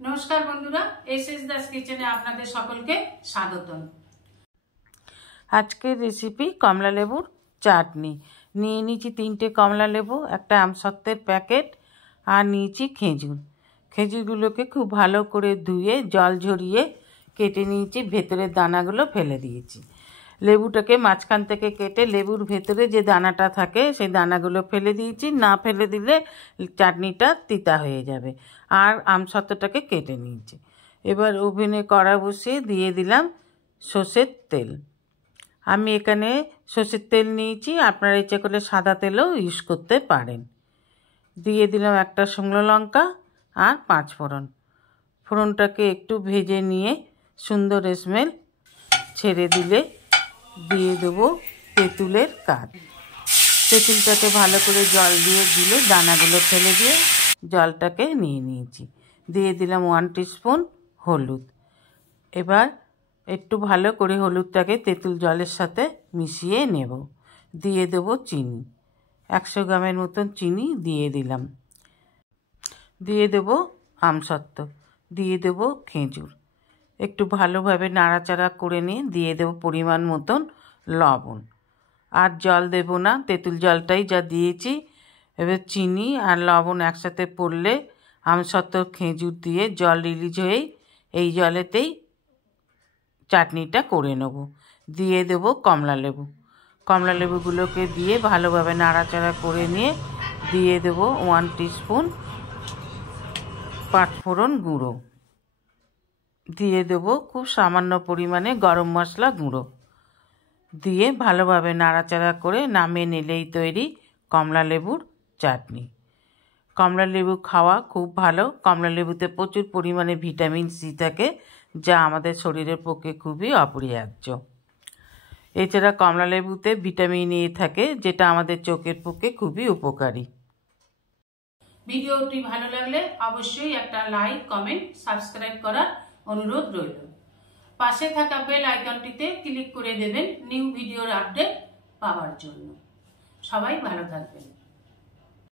नमस्कार बंधुरा एसएस दास किचेने आपनादेर सकलके स्वागतम। आजकेर रेसिपि कमला लेबुर चाटनी। निये निয়েছি 3টে कमला लेबू, একটা আমসত্ত্বের প্যাকেট আর নিয়েছি খেজুর। খেজুরগুলোকে খুব ভালো করে ধুয়ে জল ঝরিয়ে কেটে নিয়েছি, ভেতরের দানাগুলো ফেলে দিয়েছি। লেবুটাকে মাঝখান থেকে কেটে লেবুর ভেতরে যে দানাটা থাকে সেই দানাগুলো ফেলে দিয়েছি, না ফেলে দিলে চাটনিটা তিতা হয়ে যাবে। আর আমসত্ত্বটাকে কেটে নিয়েছি। এবার ওভেনে কড়া বসিয়ে দিয়ে দিলাম সর্ষের তেল। আমি এখানে সর্ষের তেল নিয়েছি, আপনারা ইচ্ছে করলে সাদা তেলও ইউজ করতে পারেন। দিয়ে দিলাম একটা শুকনো লঙ্কা আর 5 ফোড়ন। ফোড়নটাকে একটু ভেজে নিয়ে সুন্দর স্মেল ছেড়ে দিলে দিয়ে দেবো তেঁতুলের কাঠ। তেঁতুলটাকে ভালো করে জল দিয়ে দিলে দানাগুলো ফেলে দিয়ে জলটাকে নিয়ে নিয়েছি। দিয়ে দিলাম 1 টিস্পুন হলুদ। এবার একটু ভালো করে হলুদটাকে তেঁতুল জলের সাথে মিশিয়ে নেব। দিয়ে দেবো চিনি, 100 গ্রামের মতন চিনি দিয়ে দিলাম। দিয়ে দেবো আমসত্ত্ব, দিয়ে দেবো খেজুর। একটু ভালোভাবে নাড়াচাড়া করে নিয়ে দিয়ে দেবো পরিমাণ মতন লবণ। আর জল দেব না, তেঁতুল জলটাই যা দিয়েছি। এবার চিনি আর লবণ একসাথে পড়লে আমসত্ত্ব খেজুর দিয়ে জল রিলিজ হয়েই এই জলেতেই চাটনিটা করে নেব। দিয়ে দেব কমলা লেবু। কমলা লেবুগুলোকে দিয়ে ভালোভাবে নাড়াচাড়া করে নিয়ে দিয়ে দেব 1 টিস্পুন 5 ফোড়ন গুঁড়ো। দিয়ে দেব খুব সামান্য পরিমাণে গরম মশলা গুঁড়ো। দিয়ে ভালোভাবে নাড়াচাড়া করে নামিয়ে নিলেই তৈরি কমলা লেবুর চাটনি। কমলা লেবু খাওয়া খুব ভালো। কমলা লেবুতে প্রচুর পরিমাণে ভিটামিন সি থাকে, যা আমাদের শরীরের পক্ষে খুবই অপরিহার্য। এছাড়া কমলা লেবুতে ভিটামিন এ থাকে, যেটা আমাদের চোখের পক্ষে খুবই উপকারী। ভিডিওটি ভালো লাগলে অবশ্যই একটা লাইক, কমেন্ট, সাবস্ক্রাইব করার অনুরোধ রইল। পাশে থাকা বেল আইকনটিতে ক্লিক করে দেবেন নিউ ভিডিওর আপডেট পাওয়ার জন্য। সবাই ভালো থাকবেন।